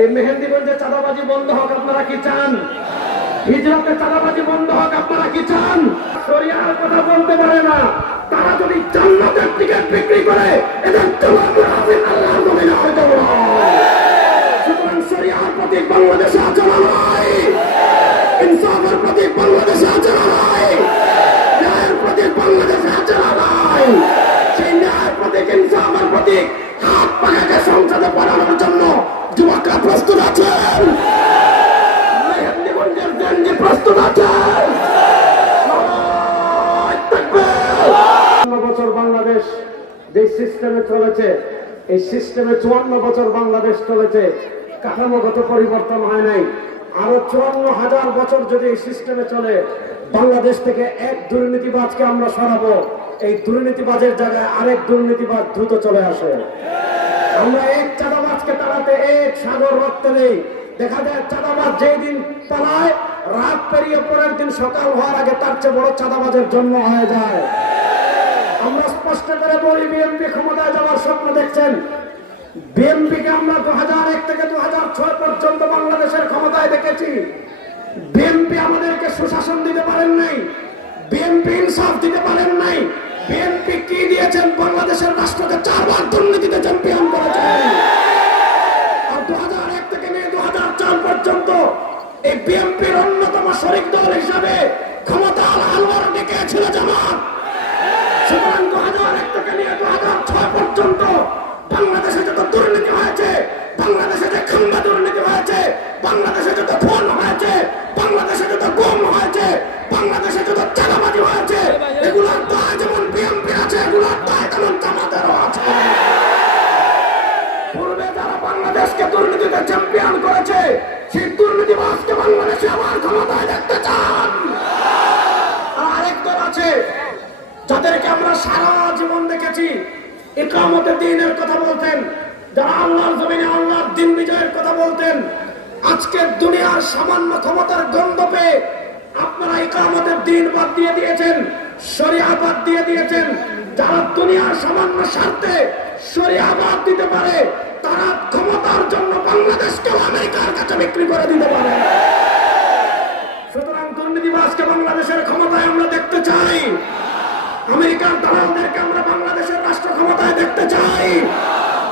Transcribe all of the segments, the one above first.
এই মেহেন্দিগঞ্জে চাঁদাবাজি বন্ধ হোক আপনারা কি চান? হিজরাতে চাঁদাবাজি বন্ধ হোক আপনারা কি চান? শরিয়ার কথা বলতে পারে না, তারা যদি জান্নাতের টিকিট বিক্রি করে এদের আল্লাহর জমিনে হয়তো সুতরাং শরিয়ার প্রতীক বাংলাদেশে আছে না নাই? ইনসাফের প্রতীক বাংলাদেশে আছে না নাই? ন্যায়ের প্রতীক বাংলাদেশে আছে না নাই? সেই ন্যায়ের প্রতীক, ইনসাফের প্রতীক হাত পাখাকে সংসদে পাঠানোর জন্য যুবকরা প্রস্তুত আছেন? মেহেন্দিগঞ্জের জেনজি প্রস্তুত আছেন? 54 বছর বাংলাদেশ যে সিস্টেমে চলেছে, এই সিস্টেমে 54 বছর বাংলাদেশ চলেছে, কাঠামোগত পরিবর্তন হয় নাই। আরো 54,000 বছর যদি এই সিস্টেমে চলে, বাংলাদেশ থেকে এক দুর্নীতিবাজকে আমরা সরাবো, এই দুর্নীতিবাজের জায়গায় আরেক দুর্নীতিবাজ দ্রুত চলে আসে। আমরা এক চাঁদাবাজকে তাড়াতে এক সাগর রক্ত নেই। দেখা যায় চাঁদাবাজ যেই দিন পালায়, রাত পেরিয়ে পরের দিন সকাল হওয়ার আগে তার চেয়ে বড় চাঁদাবাজের জন্ম হয়ে যায়। আমরা স্পষ্ট করে বলি, বিএনপি ক্ষমতায় যাওয়ার স্বপ্ন দেখছেন। বিএনপিকে আমরা 2001 থেকে 2006 পর্যন্ত বাংলাদেশের ক্ষমতায় দেখেছি। বিএনপি আমাদেরকে সুশাসন দিতে পারেন নাই, বিএনপি ইনসাফ দিতে পারেন নাই। বিএনপি কি দিয়েছেন? বাংলাদেশের রাষ্ট্রকে 4 বার দুর্নীতিতে চ্যাম্পিয়ন করেছেন। আর 2001 থেকে নিয়ে 2004 পর্যন্ত এই বিএনপির অন্যতম শরিক দল হিসাবে ক্ষমতার আলওয়ার ডেকেছিল জামাত। সুতরাং 2001 থেকে নিয়ে 2006 পর্যন্ত বাংলাদেশে যত দুর্নীতি হয়েছে, বাংলাদেশে যে খাম্বা দুর্নীতি হয়েছে, বাংলাদেশে যত খুন হয়েছে, বাংলাদেশে যত গুম হয়েছে, বাংলাদেশে যত চাঁদাবাজি হয়েছে, এগুলোর দায় যেমন বিএনপির আছে, এগুলোর দায় তেমন জামাতেরও আছে। পূর্বে যারা বাংলাদেশকে দুর্নীতিতে চ্যাম্পিয়ন করেছে, সেই দুর্নীতিবাজকে বাংলাদেশে আবার ক্ষমতায় দেখতে চান। আর আরেক দল আছে যাদেরকে আমরা সারা জীবন দেখেছি ইকামতে দ্বীনের কথা বলতেন, যারা আল্লাহর জমিনে আল্লাহর দ্বীন বিজয়ের কথা বলতেন। আজকে দুনিয়ার সামান্য ক্ষমতার গন্ধ পেয়ে আপনারা ইকামতের দ্বীন বাদ দিয়ে দিয়েছেন, শরিয়া বাদ দিয়ে দিয়েছেন। যারা দুনিয়ার সামান্য স্বার্থে শরিয়া বাদ দিতে পারে, তারা ক্ষমতার জন্য বাংলাদেশকে আমেরিকার কাছে বিক্রি করে দিতে পারে। সুতরাং দুর্নীতিবাজকে বাংলাদেশের ক্ষমতায় আমরা দেখতে চাই। আমেরিকার দালালদেরকে আমরা বাংলাদেশের রাষ্ট্র ক্ষমতায় দেখতে চাই।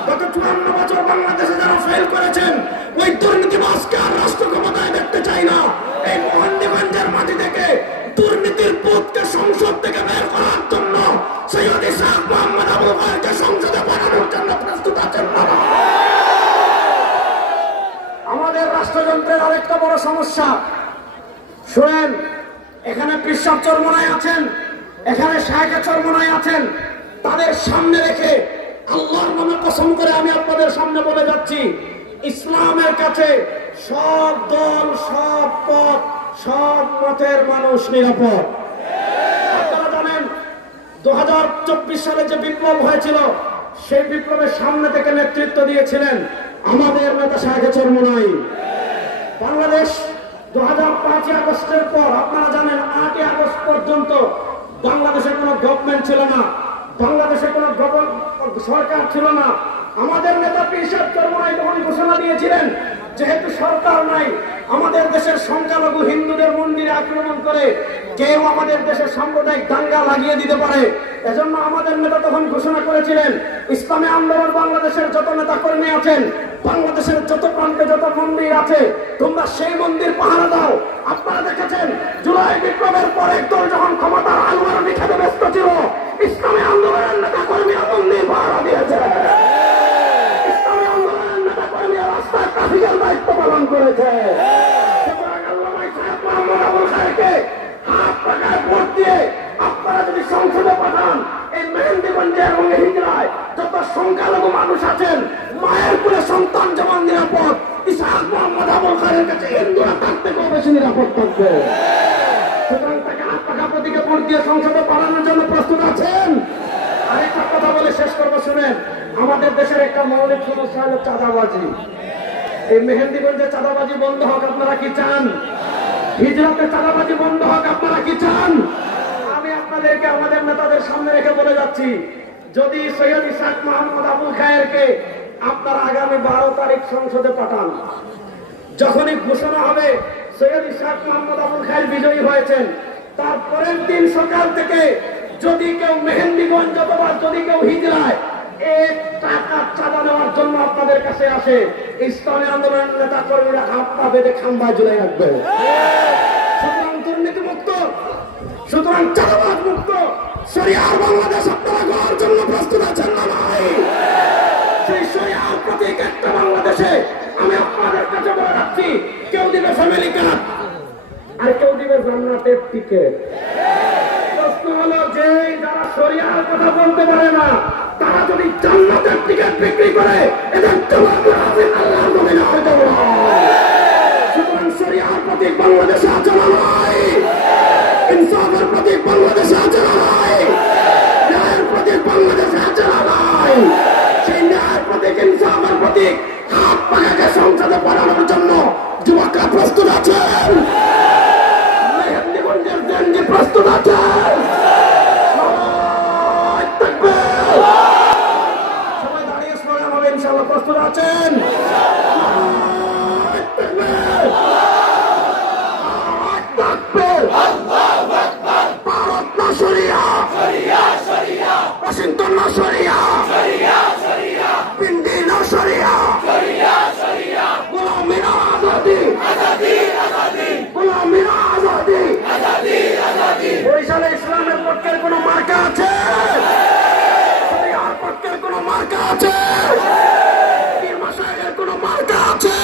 গত 54 বছর বাংলাদেশে যারা ফেল করেছেন, ওই দুর্নীতিবাজকে আর রাষ্ট্র ক্ষমতায় দেখতে চাই না। এই মেহেন্দিগঞ্জের মাটি থেকে দুর্নীতির পুতকে সংসদ থেকে বের করার জন্য সৈয়দ ইসহাক মোহাম্মদ আবুল খায়েরকে সংসদে পাঠানোর জন্য প্রস্তুত আছেন না? আমাদের রাষ্ট্রযন্ত্রের আরেকটা বড় সমস্যা শুনেন, এখানে পিসাব চরমনায় আছেন, এখানে শায়েখে চরমনায় আছেন। তাদের সামনে রেখে আল্লাহর নামে কসম করে আমি আপনাদের সামনে বলে যাচ্ছি, ইসলামের কাছে সব দল, সব পথ, সব মতের মানুষ নিরাপদ। আপনারা জানেন 2024 সালে যে বিপ্লব হয়েছিল, সেই বিপ্লবের সামনে থেকে নেতৃত্ব দিয়েছিলেন আমাদের নেতা শায়েখে চরমনাই। বাংলাদেশ 2005 আগস্টের পর আপনারা জানেন 8 আগস্ট পর্যন্ত বাংলাদেশে কোনো গভর্নমেন্ট ছিল না, বাংলাদেশে কোনো সরকার ছিল না। আমাদের নেতা পীর সাহেব চরমনাই তখন ঘোষণা দিয়েছিলেন, যেহেতু সরকার নাই, আমাদের দেশের সংখ্যালঘু হিন্দুদের মন্দিরে আক্রমণ করে কেউ আমাদের দেশের সাম্প্রদায়িক দাঙ্গা লাগিয়ে দিতে পারে। এজন্য আমাদের নেতা তখন ঘোষণা করেছিলেন, ইসলামী আন্দোলন বাংলাদেশের যত নেতা কর্মী আছেন, বাংলাদেশের যত প্রান্তে যত মন্দির আছে, তোমরা সেই মন্দির পাহারা দাও। আপনারা দেখেছেন জুলাই বিপ্লবের পর একদল যখন ক্ষমতার আলমার বিখ্যাত ব্যস্ত ছিল, ইসলামী আন্দোলনের নেতা কর্মীরা মন্দির পাহারা দিয়েছে, ইসলামী আন্দোলনের নেতা কর্মীরা রাস্তায় ট্রাফিকের দায়িত্ব পালন করেছে। হাত পাকায় ভোট দিয়ে আপনারা যদি সংসদে পাঠান, এই মেহেন্দিগঞ্জে এবং হিজরায় যত সংখ্যালঘু মানুষ আছেন, মায়ের কোলে সন্তান যেমন নিরাপদ, ইসহাক মোহাম্মদ আবুল খায়েরের কাছে হিন্দুরা তার থেকেও বেশি নিরাপদ থাকবে। সুতরাং তাকে হাত পাকা প্রতীকে ভোট দিয়ে সংসদে পাঠানোর জন্য প্রস্তুত আছেন? আরেকটা কথা বলে শেষ করবো, শুনেন। আমাদের দেশের একটা মৌলিক সমস্যা হলো চাঁদাবাজি। এই মেহেন্দিগঞ্জে চাঁদাবাজি বন্ধ হোক আপনারা কি চান? হিজরাতে চাঁদাবাজি বন্ধ হোক আপনারা কি চান? আমি আপনাদেরকে আমাদের নেতাদের সামনে রেখে বলে যাচ্ছি, যদি সৈয়দ ইসহাক মোহাম্মদ আবুল খায়েরকে আপনারা আগামী 12 তারিখ সংসদে পাঠান। যখনই ঘোষণা হবে সৈয়দ ইসহাক মোহাম্মদ আবুল খায়ের বিজয়ী হয়েছেন, তারপরের দিন সকাল থেকে যদি কেউ মেহেন্দিগঞ্জ অথবা যদি কেউ হিজলায় এক টাকা চাঁদা নেওয়ার জন্য আপনাদের কাছে আসে, ইসলামী আন্দোলনের নেতা কর্মীরা হাত পা বেঁধে খাম্বায় ঝুলে রাখবে। সুতরাং দুর্নীতি মুক্ত, সুতরাং চাঁদাবাজ মুক্ত শরিয়ার বাংলাদেশ আপনারা গড়ার জন্য প্রস্তুত আছেন না ভাই? সেই শরিয়ার প্রতীক একটা বাংলাদেশে আমি আপনাদের কাছে বলে রাখছি, কেউ দিবে ফ্যামিলি কার্ড আর কেউ দিবে জান্নাতের টিকিট। প্রশ্ন হলো যে যারা শরিয়ার কথা বলতে পারে না, তারা যদি জান্নাতের টিকিট বিক্রি করে এদের জবাব আল্লাহর জমিনে হয়তো। সুতরাং শরিয়ার প্রতীক বাংলাদেশে আছে না ভাই? ইনসাফের প্রতীক বাংলাদেশে আছে না ভাই? ন্যায়ের প্রতীক বাংলাদেশে আছে না ভাই? সেই ন্যায়ের প্রতীক, ইনসাফের প্রতীক হাত পাখাকে সংসদে পাঠানোর জন্য যুবকরা প্রস্তুত আছেন? মেহেন্দিগঞ্জের জেনজি প্রস্তুত আছেন? সবাই দাঁড়িয়ে স্লোগান হবে ইনশাআল্লাহ। প্রস্তুত আছেন? ভারত না শরিয়া, ওয়াশিংটন না শরিয়া, পিন্ডি না শরিয়া, গোলামি না আজাদি, গোলামি না আজাদি। বরিশালে ইসলামের পক্ষের কোন মার্কা আছে? শরিয়ার পক্ষের কোন মার্কা আছে? পীর মাশায়েখের কোন মার্কা আছে?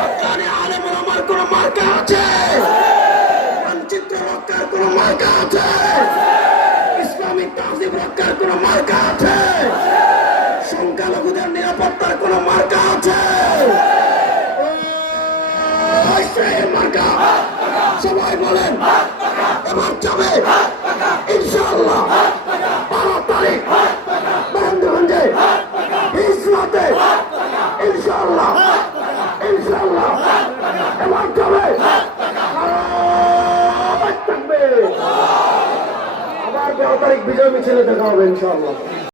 হক্কানি আলেম ওলামার কোন মার্কা আছে? মানচিত্র রক্ষার কোন মার্কা আছে? ইসলামিক তাহজিব রক্ষার কোন মার্কা আছে? সংখ্যালঘুদের নিরাপত্তার কোন মার্কা আছে? মার্কা সবাই বলেন এবার যাবে ইনশাআল্লাহ 12 তারিখ মেহেন্দিগঞ্জে হিজলাতে ইনশাআল্লাহ, ইনশাআল্লাহ এবার যাবে। আবার 12 তারিখ বিজয় মিছিলে দেখা হবে ইনশাআল্লাহ।